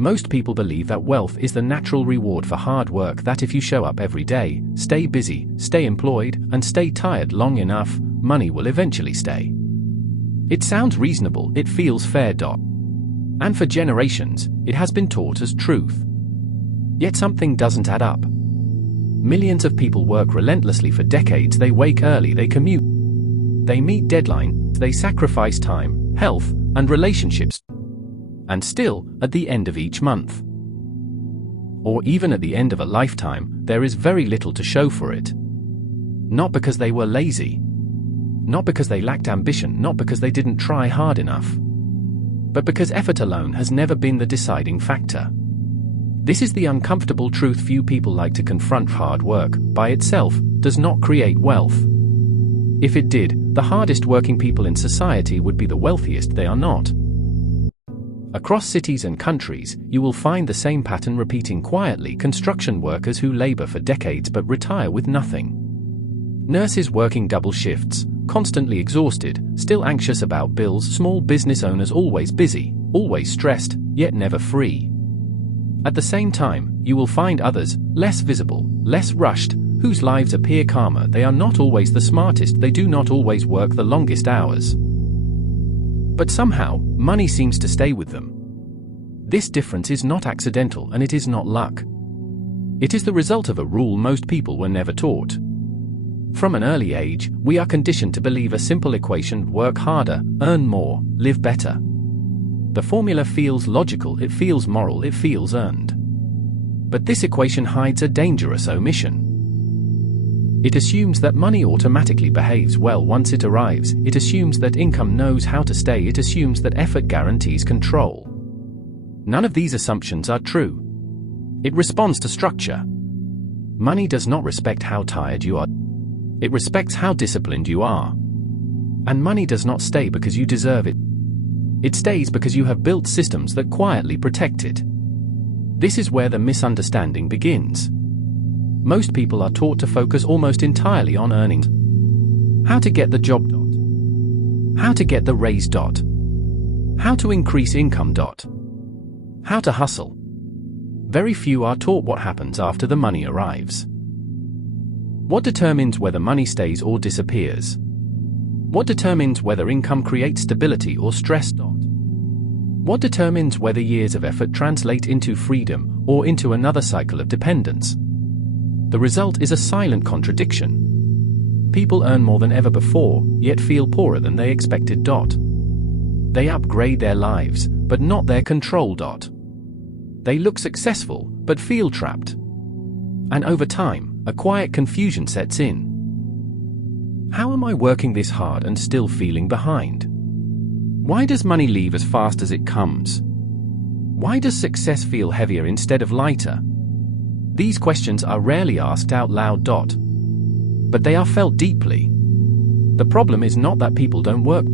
Most people believe that wealth is the natural reward for hard work, that if you show up every day, stay busy, stay employed, and stay tired long enough, money will eventually stay. It sounds reasonable, it feels fair. And for generations, it has been taught as truth. Yet something doesn't add up. Millions of people work relentlessly for decades, they wake early, they commute, they meet deadlines, they sacrifice time, health, and relationships. And still, at the end of each month, or even at the end of a lifetime, there is very little to show for it. Not because they were lazy, not because they lacked ambition, not because they didn't try hard enough, but because effort alone has never been the deciding factor. This is the uncomfortable truth few people like to confront. Hard work, by itself, does not create wealth. If it did, the hardest working people in society would be the wealthiest. They are not. Across cities and countries, you will find the same pattern repeating quietly: construction workers who labor for decades but retire with nothing. Nurses working double shifts, constantly exhausted, still anxious about bills. Small business owners always busy, always stressed, yet never free. At the same time, you will find others, less visible, less rushed, whose lives appear calmer. They are not always the smartest, they do not always work the longest hours. But somehow, money seems to stay with them. This difference is not accidental, and it is not luck. It is the result of a rule most people were never taught. From an early age, we are conditioned to believe a simple equation: work harder, earn more, live better. The formula feels logical, it feels moral, it feels earned. But this equation hides a dangerous omission. It assumes that money automatically behaves well once it arrives, it assumes that income knows how to stay, it assumes that effort guarantees control. None of these assumptions are true. It responds to structure. Money does not respect how tired you are. It respects how disciplined you are. And money does not stay because you deserve it. It stays because you have built systems that quietly protect it. This is where the misunderstanding begins. Most people are taught to focus almost entirely on earnings. How to get the job. How to get the raise. How to increase income. How to hustle. Very few are taught what happens after the money arrives. What determines whether money stays or disappears? What determines whether income creates stability or stress? What determines whether years of effort translate into freedom or into another cycle of dependence? The result is a silent contradiction. People earn more than ever before, yet feel poorer than they expected. They upgrade their lives, but not their control. They look successful, but feel trapped. And over time, a quiet confusion sets in. How am I working this hard and still feeling behind? Why does money leave as fast as it comes? Why does success feel heavier instead of lighter? These questions are rarely asked out loud. But they are felt deeply. The problem is not that people don't work.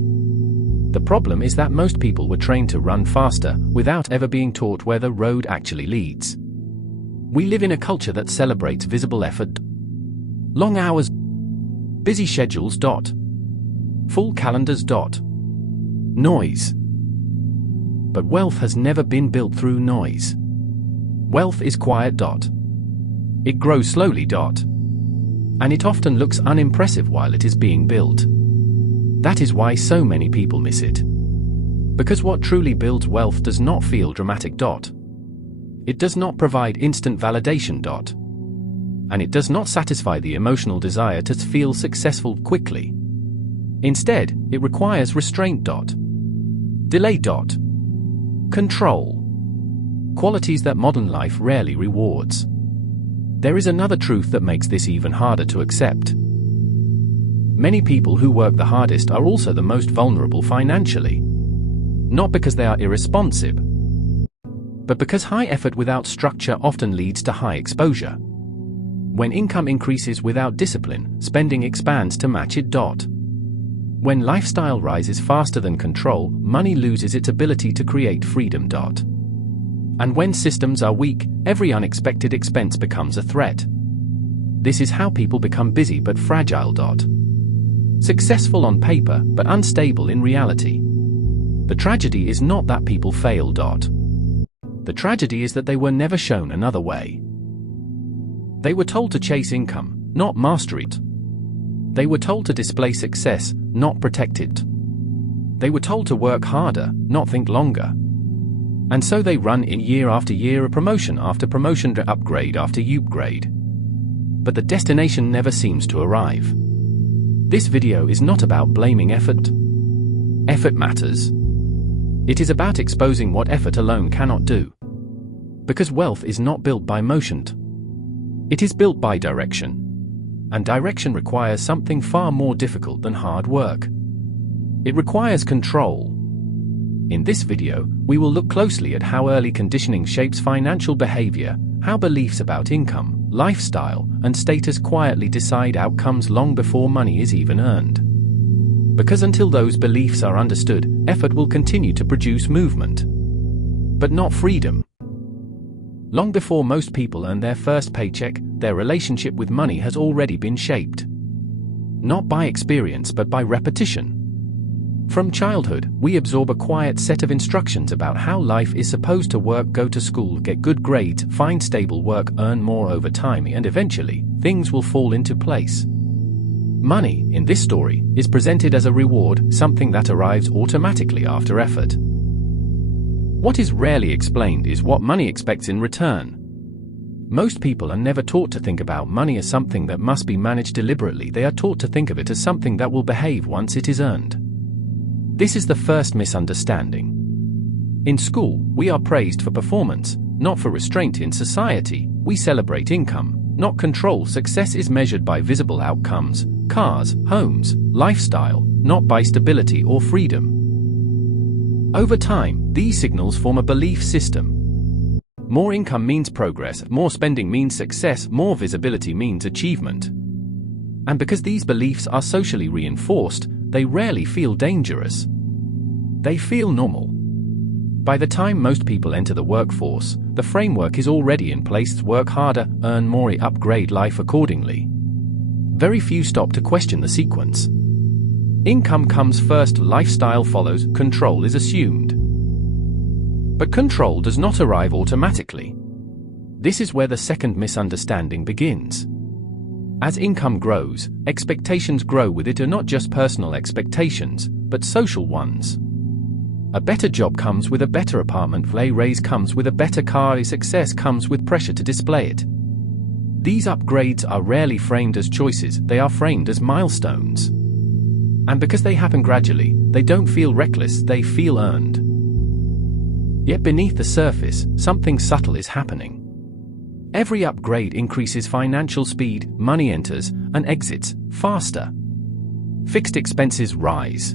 The problem is that most people were trained to run faster, without ever being taught where the road actually leads. We live in a culture that celebrates visible effort. Long hours. Busy schedules. Full calendars. Noise. But wealth has never been built through noise. Wealth is quiet. It grows slowly. And it often looks unimpressive while it is being built. That is why so many people miss it. Because what truly builds wealth does not feel dramatic. It does not provide instant validation. And it does not satisfy the emotional desire to feel successful quickly. Instead, it requires restraint. Delay. Control. Qualities that modern life rarely rewards. There is another truth that makes this even harder to accept. Many people who work the hardest are also the most vulnerable financially. Not because they are irresponsible, but because high effort without structure often leads to high exposure. When income increases without discipline, spending expands to match it. When lifestyle rises faster than control, money loses its ability to create freedom. And when systems are weak, every unexpected expense becomes a threat. This is how people become busy but fragile. Successful on paper, but unstable in reality. The tragedy is not that people fail. The tragedy is that they were never shown another way. They were told to chase income, not master it. They were told to display success, not protect it. They were told to work harder, not think longer. And so they run in year after year, a promotion after promotion, to upgrade after upgrade. But the destination never seems to arrive. This video is not about blaming effort. Effort matters. It is about exposing what effort alone cannot do. Because wealth is not built by motion. It is built by direction. And direction requires something far more difficult than hard work. It requires control. In this video, we will look closely at how early conditioning shapes financial behavior, how beliefs about income, lifestyle, and status quietly decide outcomes long before money is even earned. Because until those beliefs are understood, effort will continue to produce movement. But not freedom. Long before most people earn their first paycheck, their relationship with money has already been shaped. Not by experience but by repetition. From childhood, we absorb a quiet set of instructions about how life is supposed to work: go to school, get good grades, find stable work, earn more over time, and eventually, things will fall into place. Money, in this story, is presented as a reward, something that arrives automatically after effort. What is rarely explained is what money expects in return. Most people are never taught to think about money as something that must be managed deliberately. They are taught to think of it as something that will behave once it is earned. This is the first misunderstanding. In school, we are praised for performance, not for restraint. In society, we celebrate income, not control. Success is measured by visible outcomes, cars, homes, lifestyle, not by stability or freedom. Over time, these signals form a belief system. More income means progress, more spending means success, more visibility means achievement. And because these beliefs are socially reinforced, they rarely feel dangerous. They feel normal. By the time most people enter the workforce, the framework is already in place: work harder, earn more, upgrade life accordingly. Very few stop to question the sequence. Income comes first, lifestyle follows, control is assumed. But control does not arrive automatically. This is where the second misunderstanding begins. As income grows, expectations grow with it, and not just personal expectations, but social ones. A better job comes with a better apartment, a raise comes with a better car, a success comes with pressure to display it. These upgrades are rarely framed as choices, they are framed as milestones. And because they happen gradually, they don't feel reckless, they feel earned. Yet beneath the surface, something subtle is happening. Every upgrade increases financial speed, money enters and exits faster. Fixed expenses rise.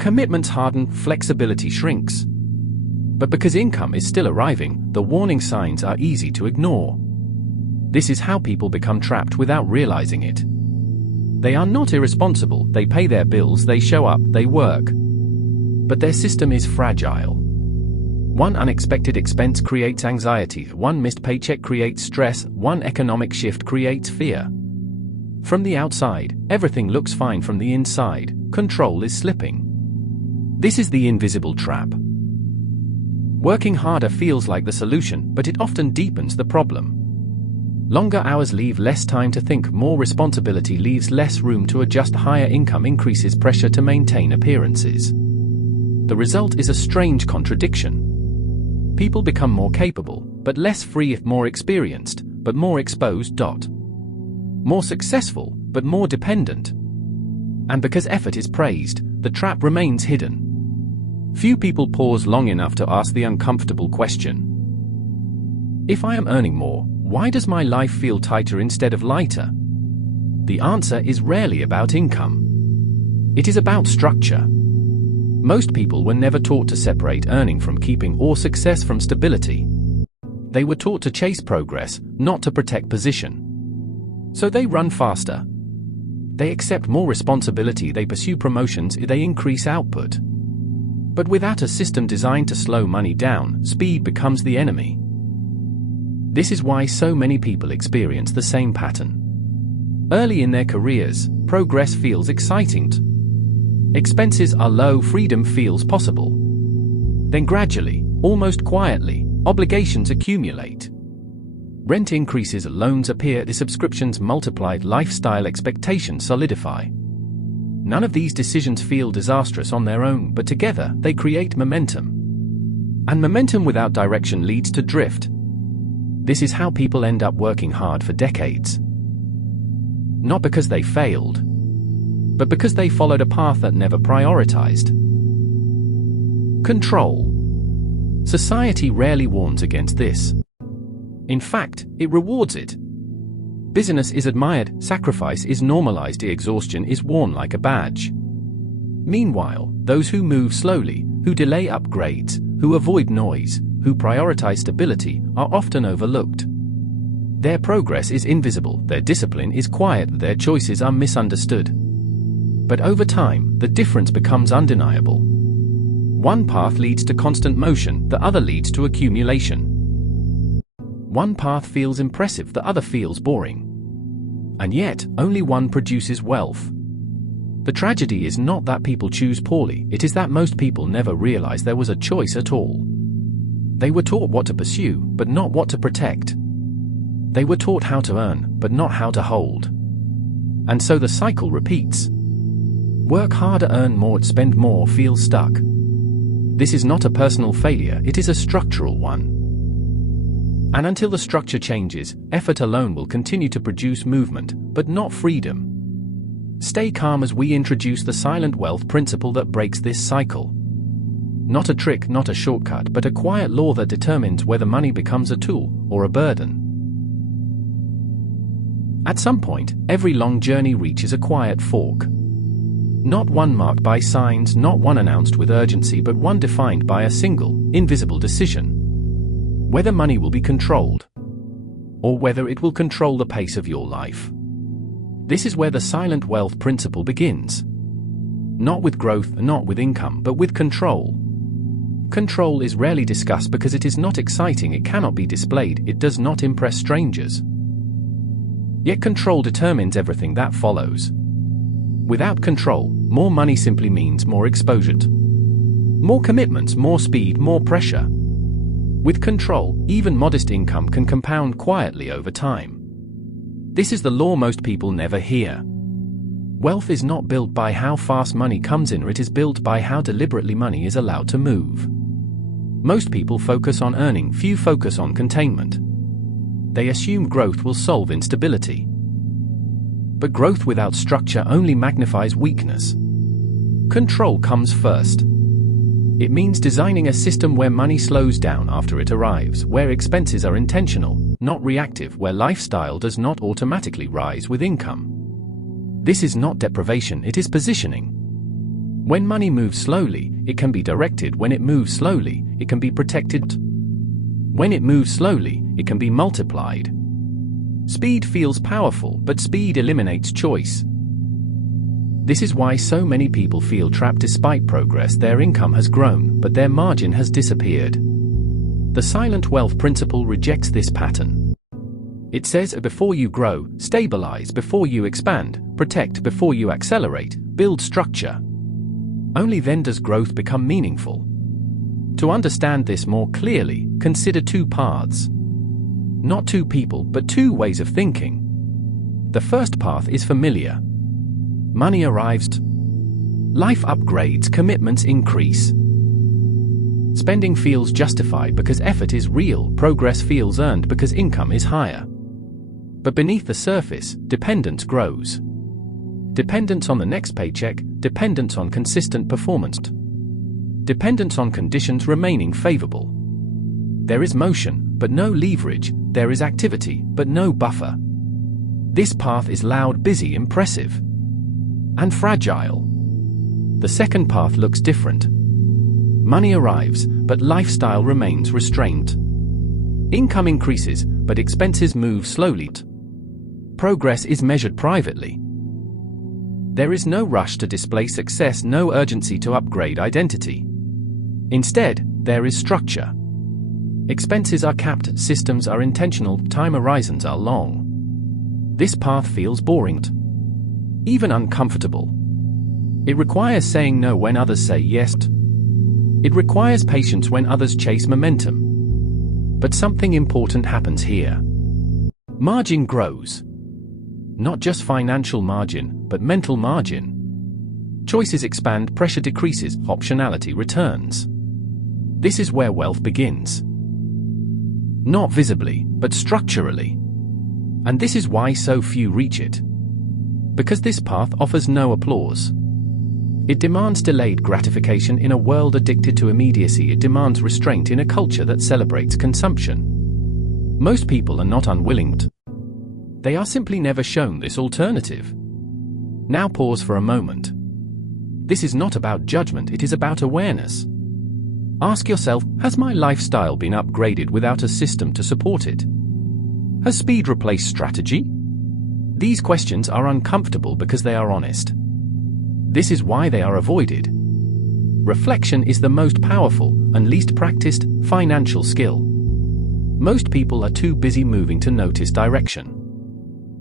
Commitments harden, flexibility shrinks. But because income is still arriving, the warning signs are easy to ignore. This is how people become trapped without realizing it. They are not irresponsible, they pay their bills, they show up, they work. But their system is fragile. One unexpected expense creates anxiety, one missed paycheck creates stress, one economic shift creates fear. From the outside, everything looks fine. From the inside, control is slipping. This is the invisible trap. Working harder feels like the solution, but it often deepens the problem. Longer hours leave less time to think, more responsibility leaves less room to adjust, higher income increases pressure to maintain appearances. The result is a strange contradiction. People become more capable, but less free; more experienced, but more exposed. More successful, but more dependent. And because effort is praised, the trap remains hidden. Few people pause long enough to ask the uncomfortable question. If I am earning more, why does my life feel tighter instead of lighter? The answer is rarely about income. It is about structure. Most people were never taught to separate earning from keeping, or success from stability. They were taught to chase progress, not to protect position. So they run faster. They accept more responsibility, they pursue promotions, they increase output. But without a system designed to slow money down, speed becomes the enemy. This is why so many people experience the same pattern. Early in their careers, progress feels exciting. Expenses are low, freedom feels possible. Then gradually, Almost quietly, obligations accumulate. Rent increases, loans appear, the subscriptions multiplied, lifestyle expectations solidify. None of these decisions feel disastrous on their own, but together they create momentum. And momentum without direction leads to drift. This is how people end up working hard for decades. Not because they failed, but because they followed a path that never prioritized. Control. Society rarely warns against this. In fact, it rewards it. Busyness is admired, sacrifice is normalized, exhaustion is worn like a badge. Meanwhile, those who move slowly, who delay upgrades, who avoid noise, who prioritize stability, are often overlooked. Their progress is invisible, their discipline is quiet, their choices are misunderstood. But over time, the difference becomes undeniable. One path leads to constant motion, the other leads to accumulation. One path feels impressive, the other feels boring. And yet, only one produces wealth. The tragedy is not that people choose poorly, it is that most people never realize there was a choice at all. They were taught what to pursue, but not what to protect. They were taught how to earn, but not how to hold. And so the cycle repeats. Work harder, earn more, spend more, feel stuck. This is not a personal failure, it is a structural one. And until the structure changes, effort alone will continue to produce movement, but not freedom. Stay calm as we introduce the silent wealth principle that breaks this cycle. Not a trick, not a shortcut, but a quiet law that determines whether money becomes a tool or a burden. At some point, every long journey reaches a quiet fork. Not one marked by signs, not one announced with urgency, but one defined by a single, invisible decision. Whether money will be controlled, or whether it will control the pace of your life. This is where the silent wealth principle begins. Not with growth, not with income, but with control. Control is rarely discussed because it is not exciting, it cannot be displayed, it does not impress strangers. Yet control determines everything that follows. Without control, more money simply means more exposure. More commitments, more speed, more pressure. With control, even modest income can compound quietly over time. This is the law most people never hear. Wealth is not built by how fast money comes in, it is built by how deliberately money is allowed to move. Most people focus on earning, few focus on containment. They assume growth will solve instability. But growth without structure only magnifies weakness. Control comes first. It means designing a system where money slows down after it arrives, where expenses are intentional, not reactive, where lifestyle does not automatically rise with income. This is not deprivation, it is positioning. When money moves slowly, it can be directed. When it moves slowly, it can be protected. When it moves slowly, it can be multiplied. Speed feels powerful, but speed eliminates choice. This is why so many people feel trapped despite progress. Their income has grown, but their margin has disappeared. The silent wealth principle rejects this pattern. It says, before you grow, stabilize; before you expand, protect; before you accelerate, build structure. Only then does growth become meaningful. To understand this more clearly, consider two paths. Not two people, but two ways of thinking. The first path is familiar. Money arrives. Life upgrades, commitments increase. Spending feels justified because effort is real, progress feels earned because income is higher. But beneath the surface, dependence grows. Dependence on the next paycheck, dependence on consistent performance, dependence on conditions remaining favorable. There is motion, but no leverage; there is activity, but no buffer. This path is loud, busy, impressive, and fragile. The second path looks different. Money arrives, but lifestyle remains restrained. Income increases, but expenses move slowly. Progress is measured privately. There is no rush to display success, no urgency to upgrade identity. Instead, there is structure. Expenses are capped, systems are intentional, time horizons are long. This path feels boring, even uncomfortable. It requires saying no when others say yes. It requires patience when others chase momentum. But something important happens here. Margin grows. Not just financial margin, but mental margin. Choices expand, pressure decreases, optionality returns. This is where wealth begins. Not visibly, but structurally. And this is why so few reach it. Because this path offers no applause. It demands delayed gratification in a world addicted to immediacy. It demands restraint in a culture that celebrates consumption. Most people are not unwilling to. They are simply never shown this alternative. Now pause for a moment. This is not about judgment, it is about awareness. Ask yourself, has my lifestyle been upgraded without a system to support it? Has speed replaced strategy? These questions are uncomfortable because they are honest. This is why they are avoided. Reflection is the most powerful and least practiced financial skill. Most people are too busy moving to notice direction.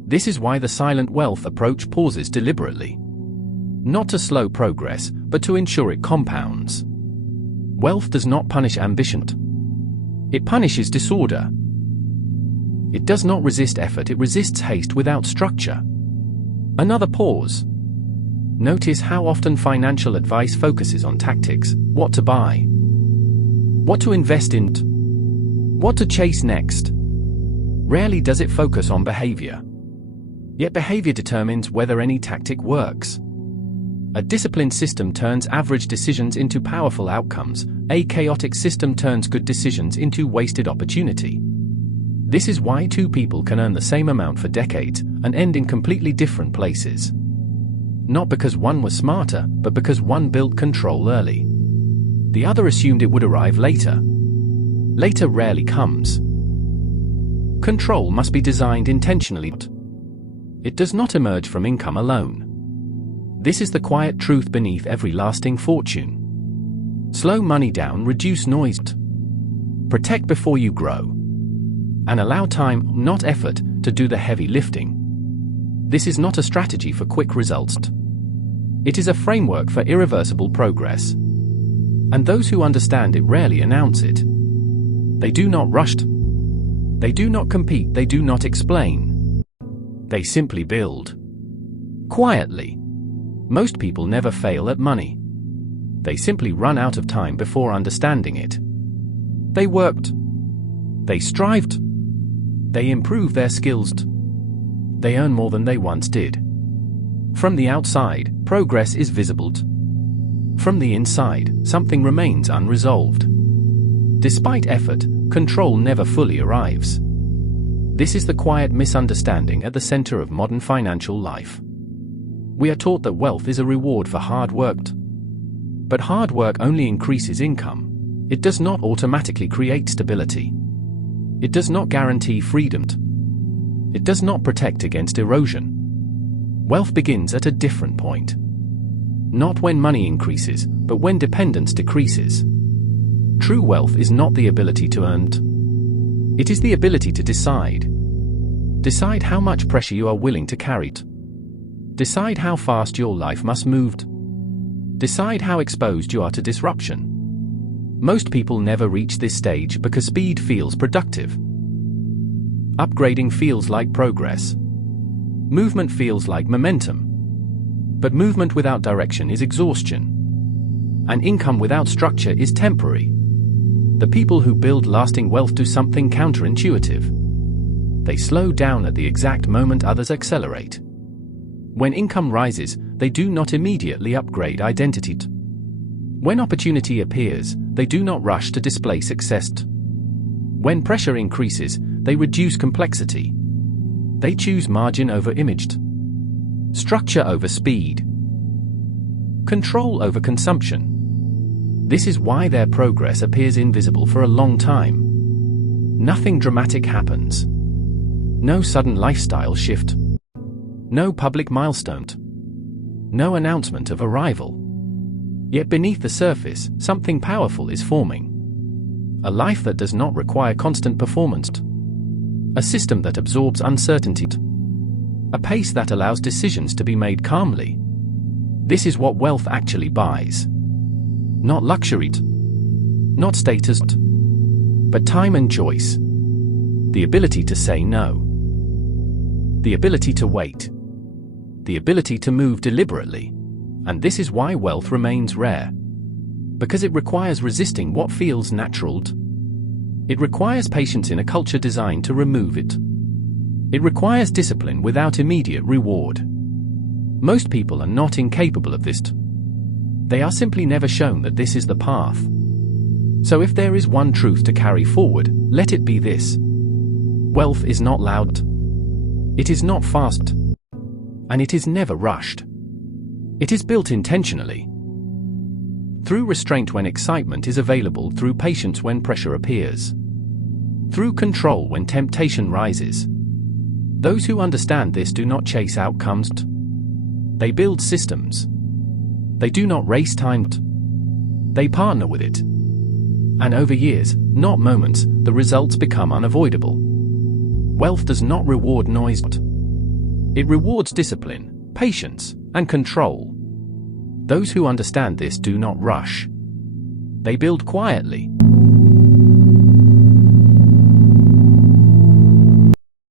This is why the silent wealth approach pauses deliberately. Not to slow progress, but to ensure it compounds. Wealth does not punish ambition. It punishes disorder. It does not resist effort, it resists haste without structure. Another pause. Notice how often financial advice focuses on tactics: what to buy, what to invest in, what to chase next. Rarely does it focus on behavior. Yet behavior determines whether any tactic works. A disciplined system turns average decisions into powerful outcomes. A chaotic system turns good decisions into wasted opportunity. This is why two people can earn the same amount for decades and end in completely different places. Not because one was smarter, but because one built control early. The other assumed it would arrive later. Later rarely comes. Control must be designed intentionally. It does not emerge from income alone. This is the quiet truth beneath every lasting fortune. Slow money down, reduce noise. Protect before you grow. And allow time, not effort, to do the heavy lifting. This is not a strategy for quick results. It is a framework for irreversible progress. And those who understand it rarely announce it. They do not rush. They do not compete, they do not explain. They simply build. Quietly. Most people never fail at money. They simply run out of time before understanding it. They worked. They strived. They improved their skills. They earn more than they once did. From the outside, progress is visible. From the inside, something remains unresolved. Despite effort, control never fully arrives. This is the quiet misunderstanding at the center of modern financial life. We are taught that wealth is a reward for hard work. But hard work only increases income. It does not automatically create stability. It does not guarantee freedom. It does not protect against erosion. Wealth begins at a different point. Not when money increases, but when dependence decreases. True wealth is not the ability to earn. It is the ability to decide. Decide how much pressure you are willing to carry. Decide how fast your life must move. Decide how exposed you are to disruption. Most people never reach this stage because speed feels productive. Upgrading feels like progress. Movement feels like momentum. But movement without direction is exhaustion. And income without structure is temporary. The people who build lasting wealth do something counterintuitive. They slow down at the exact moment others accelerate. When income rises, they do not immediately upgrade identity. When opportunity appears, they do not rush to display success. When pressure increases, they reduce complexity. They choose margin over image, structure over speed, control over consumption. This is why their progress appears invisible for a long time. Nothing dramatic happens. No sudden lifestyle shift. No public milestone. No announcement of arrival. Yet beneath the surface, something powerful is forming. A life that does not require constant performance. A system that absorbs uncertainty. A pace that allows decisions to be made calmly. This is what wealth actually buys. Not luxury, not status, but time and choice. The ability to say no. The ability to wait. The ability to move deliberately. And this is why wealth remains rare. Because it requires resisting what feels natural. It requires patience in a culture designed to remove it. It requires discipline without immediate reward. Most people are not incapable of this. They are simply never shown that this is the path. So if there is one truth to carry forward, let it be this. Wealth is not loud. It is not fast. And it is never rushed. It is built intentionally. Through restraint when excitement is available, through patience when pressure appears. Through control when temptation rises. Those who understand this do not chase outcomes. They build systems. They do not race time. They partner with it. And over years, not moments, the results become unavoidable. Wealth does not reward noise. It rewards discipline, patience, and control. Those who understand this do not rush. They build quietly.